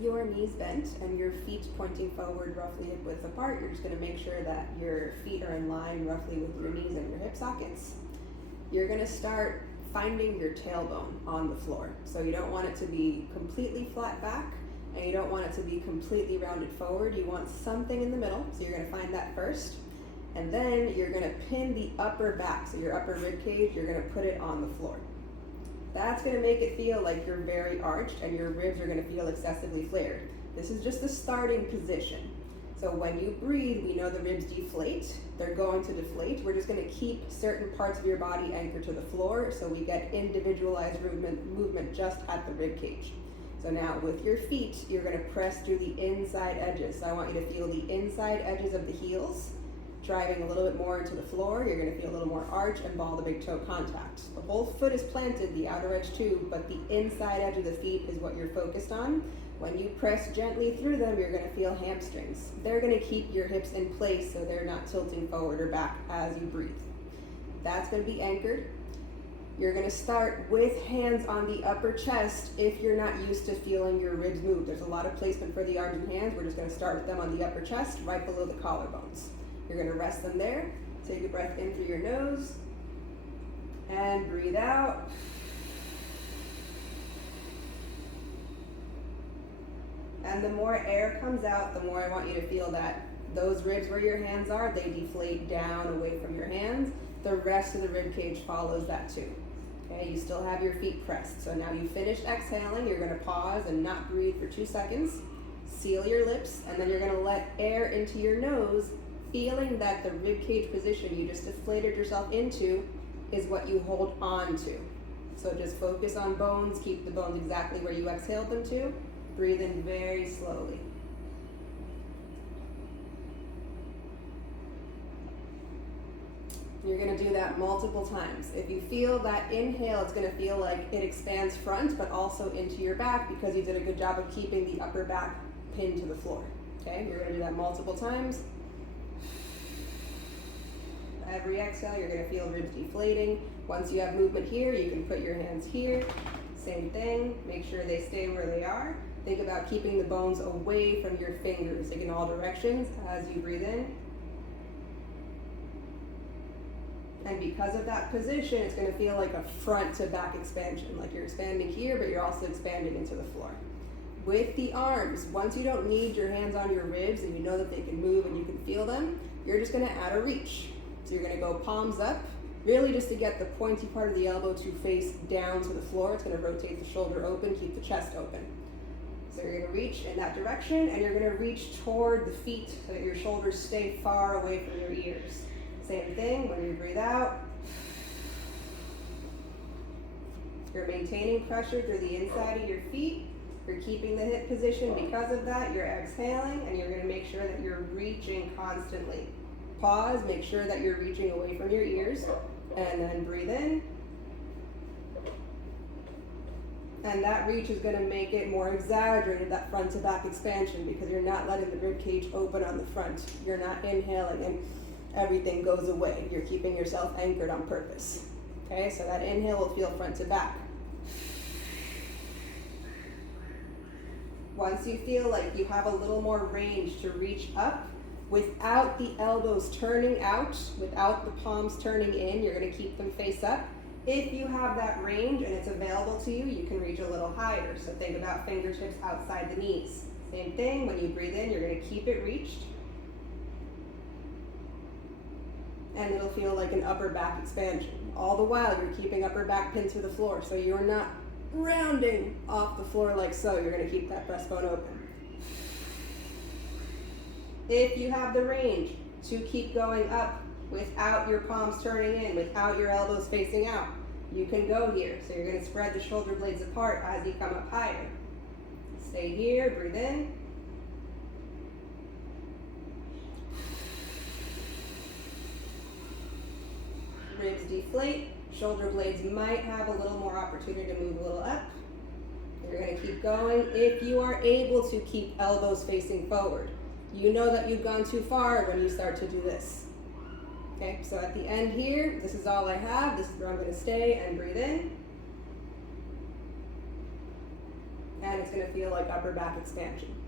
your knees bent and your feet pointing forward roughly hip width apart, you're just going to make sure that your feet are in line roughly with your knees and your hip sockets. You're going to start finding your tailbone on the floor. So you don't want it to be completely flat back and you don't want it to be completely rounded forward. You want something in the middle. So you're going to find that first. And then you're going to pin the upper back. So your upper rib cage, you're going to put it on the floor. That's going to make it feel like you're very arched and your ribs are going to feel excessively flared. This is just the starting position. So when you breathe, we know the ribs deflate. They're going to deflate. We're just going to keep certain parts of your body anchored to the floor so we get individualized movement just at the rib cage. So now with your feet, you're going to press through the inside edges. So I want you to feel the inside edges of the heels driving a little bit more into the floor. You're going to feel a little more arch and ball the big toe contact. The whole foot is planted, the outer edge too, but the inside edge of the feet is what you're focused on. When you press gently through them, you're going to feel hamstrings. They're going to keep your hips in place so they're not tilting forward or back as you breathe. That's going to be anchored. You're going to start with hands on the upper chest if you're not used to feeling your ribs move. There's a lot of placement for the arms and hands. We're just going to start with them on the upper chest, right below the collarbones. You're going to rest them there. Take a breath in through your nose and breathe out. And the more air comes out, the more I want you to feel that those ribs where your hands are, they deflate down away from your hands. The rest of the rib cage follows that too. Okay, you still have your feet pressed. So now you finished exhaling, you're going to pause and not breathe for 2 seconds. Seal your lips, and then you're going to let air into your nose, feeling that the rib cage position you just deflated yourself into is what you hold on to. So just focus on bones, keep the bones exactly where you exhaled them to. Breathe in very slowly. You're going to do that multiple times. If you feel that inhale, it's going to feel like it expands front, but also into your back because you did a good job of keeping the upper back pinned to the floor. Okay, you're going to do that multiple times. Every exhale, you're going to feel ribs deflating. Once you have movement here, you can put your hands here. Same thing. Make sure they stay where they are. Think about keeping the bones away from your fingers, like in all directions as you breathe in. And because of that position, it's going to feel like a front to back expansion, like you're expanding here, but you're also expanding into the floor. With the arms, once you don't need your hands on your ribs and you know that they can move and you can feel them, you're just going to add a reach. So you're going to go palms up, really just to get the pointy part of the elbow to face down to the floor. It's going to rotate the shoulder open, keep the chest open. So you're going to reach in that direction, and you're going to reach toward the feet so that your shoulders stay far away from your ears. Same thing, when you breathe out, you're maintaining pressure through the inside of your feet. You're keeping the hip position. Because of that, you're exhaling, and you're going to make sure that you're reaching constantly. Pause, make sure that you're reaching away from your ears, and then breathe in. And that reach is going to make it more exaggerated, that front to back expansion, because you're not letting the rib cage open on the front. You're not inhaling and everything goes away. You're keeping yourself anchored on purpose. Okay, so that inhale will feel front to back. Once you feel like you have a little more range to reach up, without the elbows turning out, without the palms turning in, you're going to keep them face up. If you have that range and it's available to you, you can reach a little higher. So think about fingertips outside the knees. Same thing, when you breathe in, you're going to keep it reached. And it'll feel like an upper back expansion. All the while, you're keeping upper back pinned to the floor. So you're not rounding off the floor like so. You're going to keep that breastbone open. If you have the range to keep going up without your palms turning in, without your elbows facing out, you can go here. So you're going to spread the shoulder blades apart as you come up higher. Stay here, breathe in. Ribs deflate, shoulder blades might have a little more opportunity to move a little up. You're going to keep going if you are able to keep elbows facing forward. You know that you've gone too far when you start to do this. Okay, so at the end here, this is all I have. This is where I'm going to stay and breathe in. and it's gonna feel like upper back expansion.